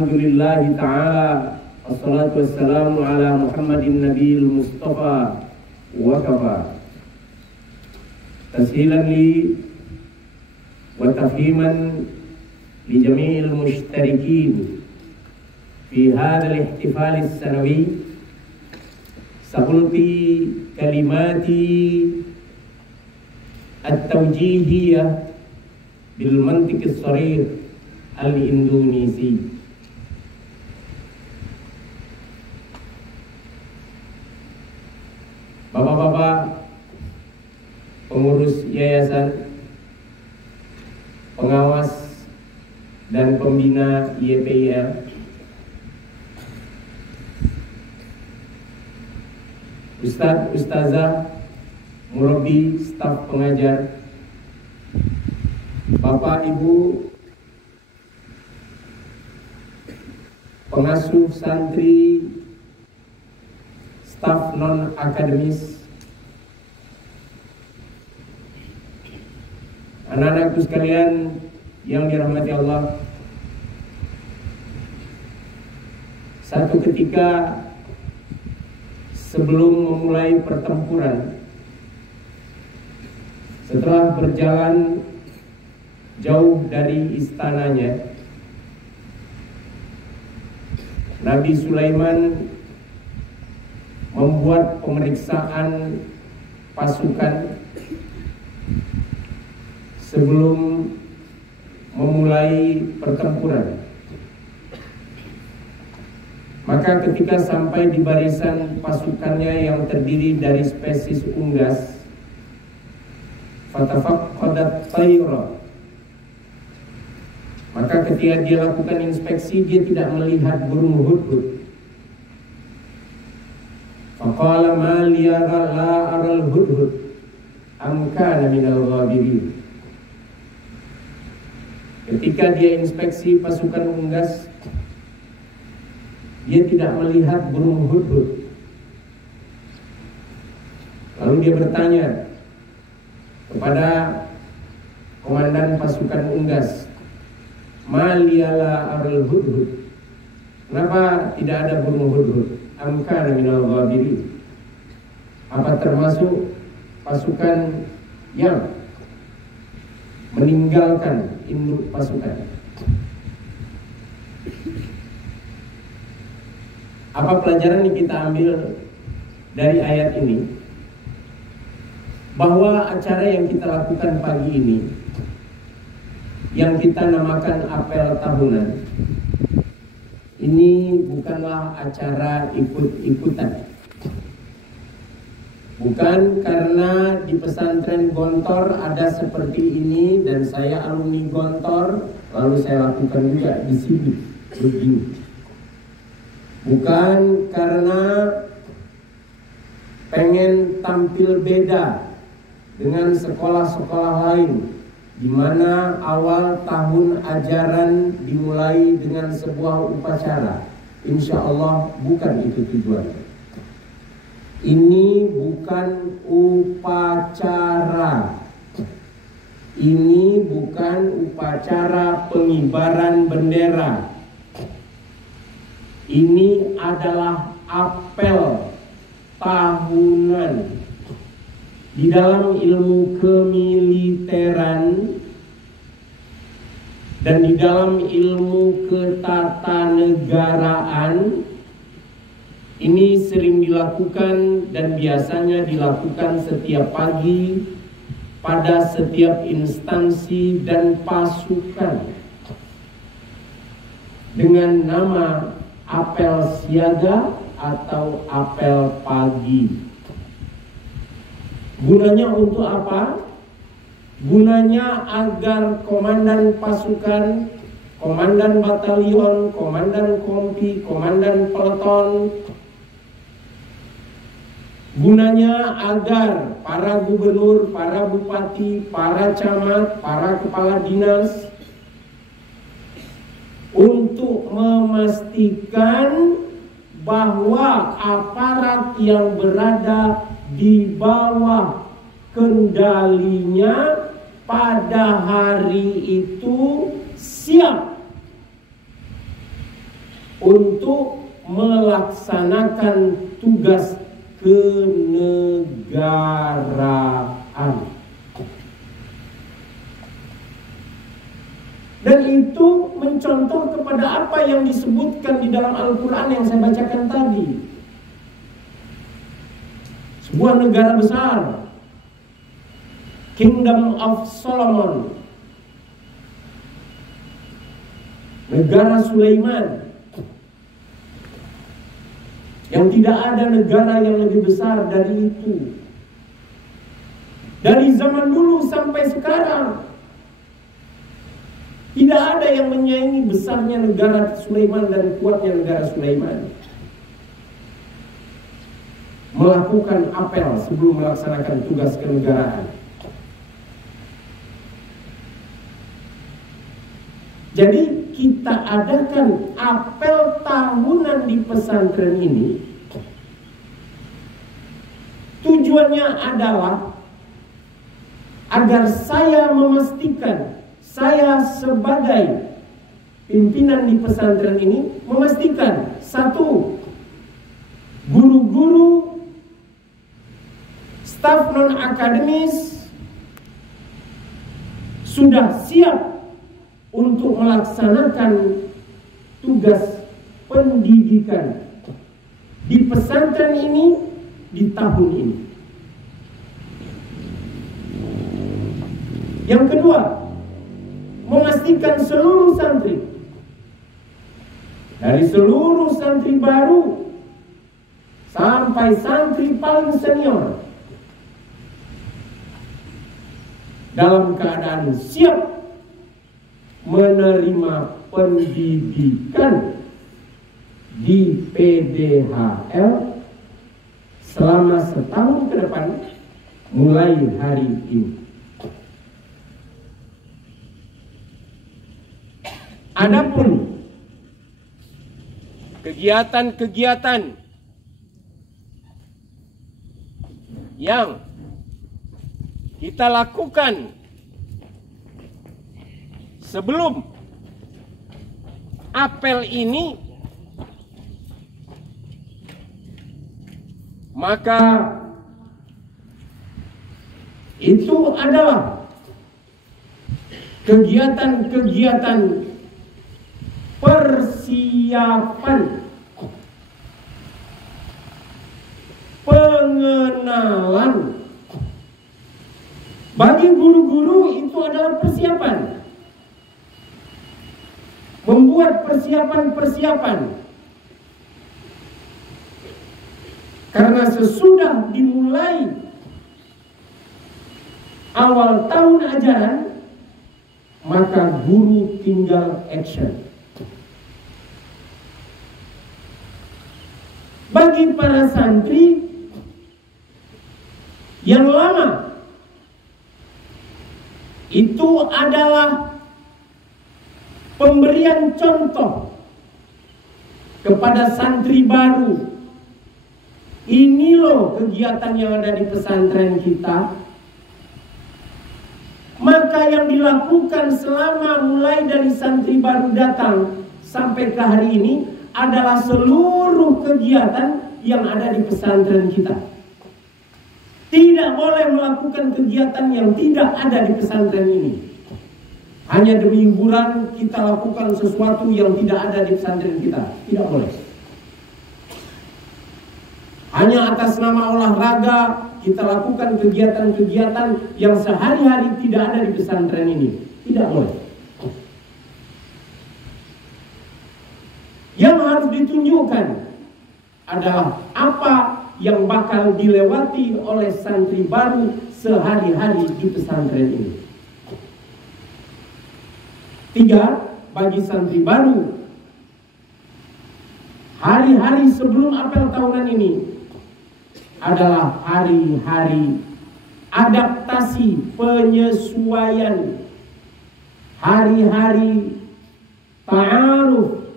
Alhamdulillahi ta'ala, assalatu wassalamu ala Muhammadin Nabiyil Mustafa wa kafa. Tashilan li wa tafhiman li jami'il mushtarikin fi hadha al-ihtifal as-sanawi. Sa'ulqi kalimati at-tawjihiyah bil mantiq as-sarih al-Indonesi. Bapak-bapak pengurus yayasan, pengawas dan pembina YPIR, Ustadz, Ustazah, murabi, staf pengajar, Bapak, Ibu, pengasuh santri, staf non-akademis, anak-anakku sekalian yang dirahmati Allah. Satu ketika sebelum memulai pertempuran, setelah berjalan jauh dari istananya, Nabi Sulaiman membuat pemeriksaan pasukan sebelum memulai pertempuran. Maka ketika sampai di barisan pasukannya yang terdiri dari spesies unggas, fatafaqqadat tayra, maka ketika dia lakukan inspeksi, dia tidak melihat burung hudhud. Faqala ma liya la aral hudhud am kana minal ghabirin. Ketika dia inspeksi pasukan unggas, dia tidak melihat burung hudhud. Lalu dia bertanya kepada komandan pasukan unggas, Maliyala arul hudhud, kenapa tidak ada burung hudhud? Amkana minal ghabirin, apa termasuk pasukan yang meninggalkan induk pasukan? Apa pelajaran yang kita ambil dari ayat ini? Bahwa acara yang kita lakukan pagi ini, yang kita namakan apel tahunan, ini bukanlah acara ikut-ikutan. Bukan karena di pesantren Gontor ada seperti ini dan saya alumni Gontor, lalu saya lakukan juga di sini begini. Bukan karena pengen tampil beda dengan sekolah-sekolah lain, di mana awal tahun ajaran dimulai dengan sebuah upacara. Insya Allah bukan itu tujuannya. Ini bukan upacara. Ini bukan upacara pengibaran bendera. Ini adalah apel tahunan. Di dalam ilmu kemiliteran dan di dalam ilmu ketatanegaraan, ini sering dilakukan dan biasanya dilakukan setiap pagi pada setiap instansi dan pasukan dengan nama apel siaga atau apel pagi. Gunanya untuk apa? Gunanya agar komandan pasukan, komandan batalion, komandan kompi, komandan peleton, gunanya agar para gubernur, para bupati, para camat, para kepala dinas untuk memastikan bahwa aparat yang berada di bawah kendalinya pada hari itu siap untuk melaksanakan tugas kenegaraan. Dan itu mencontoh kepada apa yang disebutkan di dalam Al-Quran yang saya bacakan tadi. Sebuah negara besar, Kingdom of Solomon, negara Sulaiman, yang tidak ada negara yang lebih besar dari itu. Dari zaman dulu sampai sekarang, tidak ada yang menyaingi besarnya negara Sulaiman dan kuatnya negara Sulaiman. Melakukan apel sebelum melaksanakan tugas kenegaraan. Jadi kita adakan apel tahunan di pesantren ini. Tujuannya adalah agar saya memastikan, saya sebagai pimpinan di pesantren ini memastikan, satu, guru-guru, staf non-akademis sudah siap untuk melaksanakan tugas pendidikan di pesantren ini di tahun ini. Yang kedua, memastikan seluruh santri, dari seluruh santri baru sampai santri paling senior, dalam keadaan siap menerima pendidikan di PDHL selama setahun ke depan mulai hari ini. Adapun kegiatan-kegiatan yang kita lakukan sebelum apel ini, maka itu adalah kegiatan-kegiatan persiapan, pengenalan. Bagi guru-guru itu adalah persiapan, membuat persiapan-persiapan, karena sesudah dimulai awal tahun ajaran, maka guru tinggal action. Bagi para santri yang lama, itu adalah pemberian contoh kepada santri baru. Ini loh kegiatan yang ada di pesantren kita. Maka yang dilakukan selama mulai dari santri baru datang sampai ke hari ini adalah seluruh kegiatan yang ada di pesantren kita. Tidak boleh melakukan kegiatan yang tidak ada di pesantren ini. Hanya demi hiburan kita lakukan sesuatu yang tidak ada di pesantren kita. Tidak boleh. Hanya atas nama olahraga kita lakukan kegiatan-kegiatan yang sehari-hari tidak ada di pesantren ini. Tidak boleh. Yang harus ditunjukkan adalah apa yang bakal dilewati oleh santri baru sehari-hari di pesantren ini. 3, bagi santri baru, hari-hari sebelum apel tahunan ini adalah hari-hari adaptasi, penyesuaian, hari-hari ta'aruf,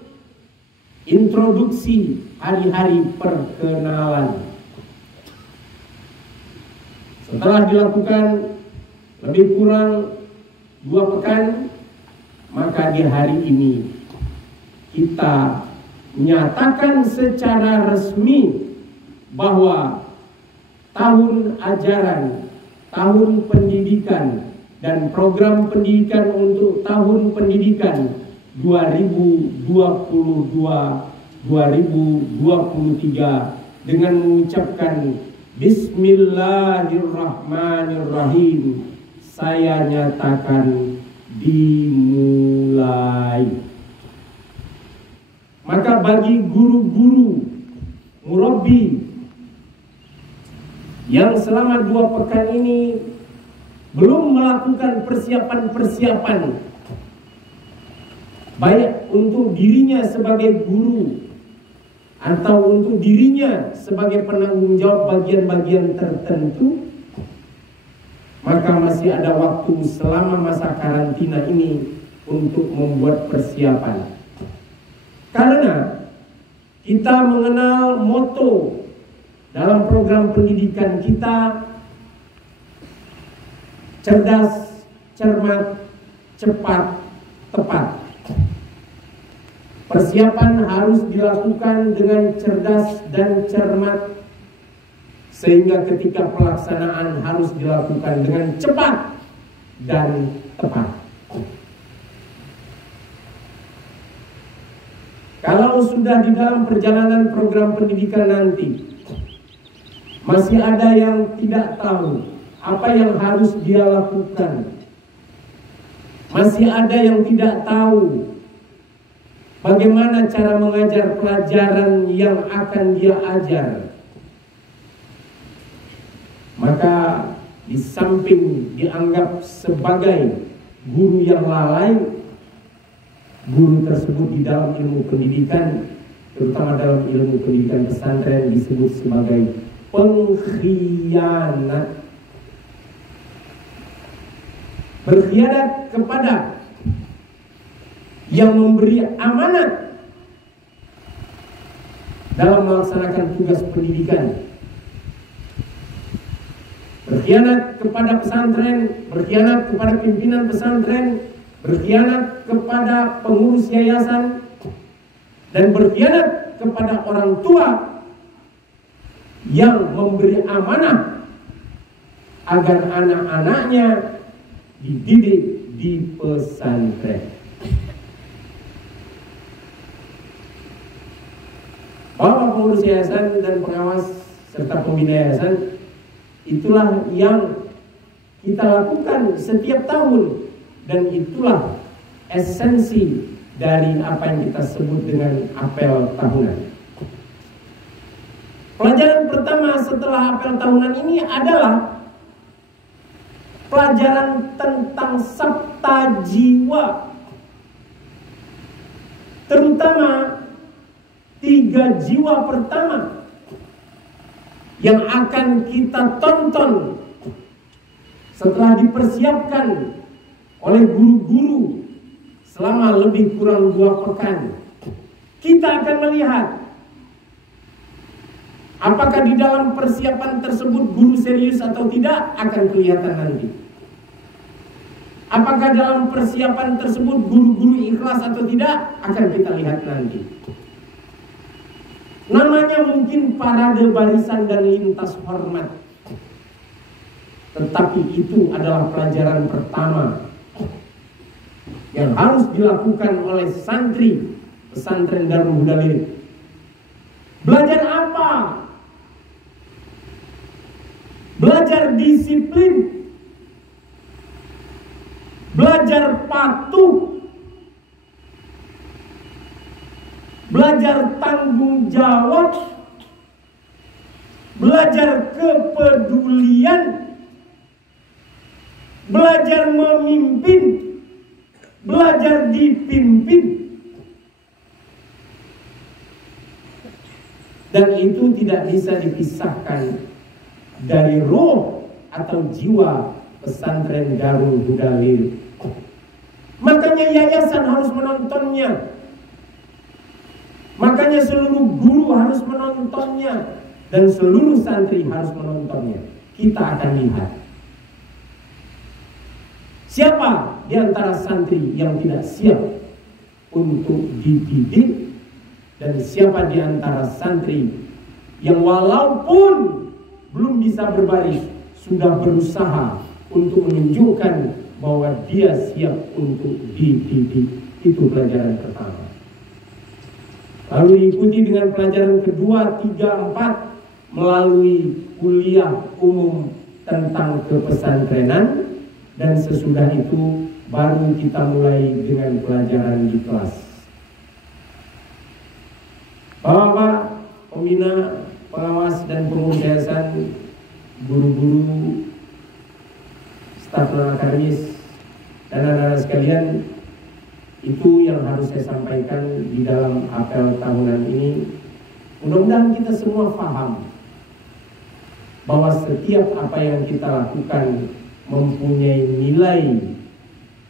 introduksi, hari-hari perkenalan. Setelah dilakukan lebih kurang 2 pekan, maka di hari ini kita menyatakan secara resmi bahwa tahun ajaran, tahun pendidikan, dan program pendidikan untuk tahun pendidikan 2022-2023 dengan mengucapkan Bismillahirrahmanirrahim, saya nyatakan dimulai. Maka bagi guru-guru murabbi yang selama 2 pekan ini belum melakukan persiapan-persiapan baik untuk dirinya sebagai guru atau untuk dirinya sebagai penanggung jawab bagian-bagian tertentu, maka masih ada waktu selama masa karantina ini untuk membuat persiapan. Karena kita mengenal moto dalam program pendidikan kita, cerdas, cermat, cepat, tepat. Persiapan harus dilakukan dengan cerdas dan cermat, sehingga ketika pelaksanaan harus dilakukan dengan cepat dan tepat. Kalau sudah di dalam perjalanan program pendidikan nanti masih ada yang tidak tahu apa yang harus dia lakukan, masih ada yang tidak tahu bagaimana cara mengajar pelajaran yang akan dia ajar, maka di samping dianggap sebagai guru yang lalai, guru tersebut di dalam ilmu pendidikan, terutama dalam ilmu pendidikan pesantren, disebut sebagai pengkhianat. Berkhianat kepada yang memberi amanat dalam melaksanakan tugas pendidikan, berkhianat kepada pesantren, berkhianat kepada pimpinan pesantren, berkhianat kepada pengurus yayasan, dan berkhianat kepada orang tua yang memberi amanah agar anak-anaknya dididik di pesantren. Bapak pengurus yayasan dan pengawas serta pembina yayasan, itulah yang kita lakukan setiap tahun, dan itulah esensi dari apa yang kita sebut dengan apel tahunan. Pelajaran pertama setelah apel tahunan ini adalah pelajaran tentang sabta jiwa, terutama 3 jiwa pertama yang akan kita tonton setelah dipersiapkan oleh guru-guru selama lebih kurang 2 pekan. Kita akan melihat apakah di dalam persiapan tersebut guru serius atau tidak, akan kelihatan nanti. Apakah dalam persiapan tersebut guru-guru ikhlas atau tidak, akan kita lihat nanti. Namanya mungkin parade barisan dan lintas hormat, tetapi itu adalah pelajaran pertama yang harus dilakukan oleh santri pesantren Darul Huda Lirik. Belajar apa? Belajar disiplin, belajar patuh, belajar tanggung jawab, belajar kepedulian, belajar memimpin, belajar dipimpin. Dan itu tidak bisa dipisahkan dari roh atau jiwa pesantren Darul Huda Lirik. Makanya yayasan harus menontonnya, makanya seluruh guru harus menontonnya, dan seluruh santri harus menontonnya. Kita akan lihat siapa di antara santri yang tidak siap untuk dididik Dan siapa di antara santri yang walaupun belum bisa berbaris, sudah berusaha untuk menunjukkan bahwa dia siap untuk dididik. Itu pelajaran pertama. Lalu diikuti dengan pelajaran kedua, 3, 4 melalui kuliah umum tentang kepesantrenan, dan sesudah itu baru kita mulai dengan pelajaran di kelas. Bapak-bapak, pembina, pengawas dan pengurus yayasan, guru-guru, staf non-akademis, dan anak-anak sekalian, itu yang harus saya sampaikan di dalam apel tahunan ini. Mudah-mudahan kita semua paham bahwa setiap apa yang kita lakukan mempunyai nilai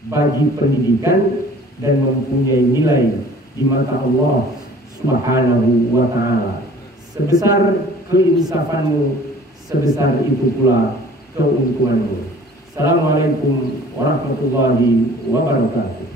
bagi pendidikan dan mempunyai nilai di mata Allah Subhanahu wa ta'ala. Sebesar keinsafanmu, sebesar itu pula keuntunganmu. Assalamualaikum warahmatullahi wabarakatuh.